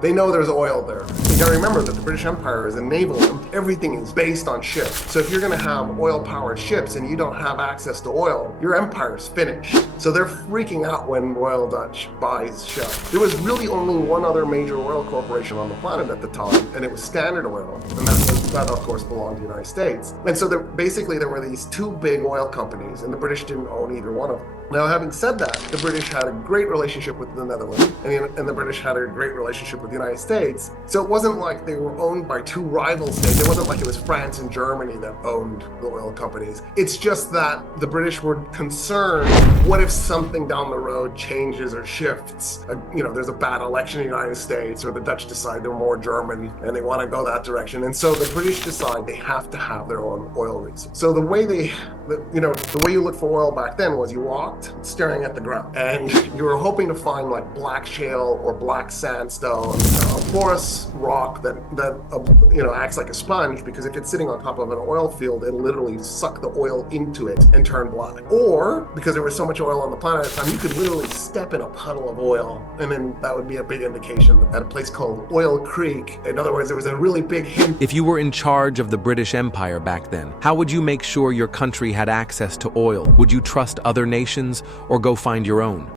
They know there's oil there. You gotta remember that the British Empire is a naval, everything is based on ships. So if you're gonna have oil-powered ships and you don't have access to oil, your empire's finished. So they're freaking out when Royal Dutch buys Shell. There was really only one other major oil corporation on the planet at the time, and it was Standard Oil, and that of course belonged to the United States. And so basically there were these two big oil companies, and the British didn't own either one of them. Now, having said that, the British had a great relationship with the Netherlands, and the British had a great relationship with the United States. So it wasn't like they were owned by two rival states. It wasn't like it was France and Germany that owned the oil companies. It's just that the British were concerned, what if something down the road changes or shifts? There's a bad election in the United States, or the Dutch decide they're more German and they want to go that direction. And so the British decide they have to have their own oil resources. So the way you looked for oil back then was you walked staring at the ground, and you were hoping to find like black shale or black sandstone, a porous rock that acts like a sponge, because if it's sitting on top of an oil field, it'll literally suck the oil into it and turn black. Or because there was so much oil on the planet at the time, you could literally step in a puddle of oil, and then that would be a big indication at a place called Oil Creek. In other words, there was a really big hint. If you were in charge of the British Empire back then, how would you make sure your country had access to oil? Would you trust other nations or go find your own?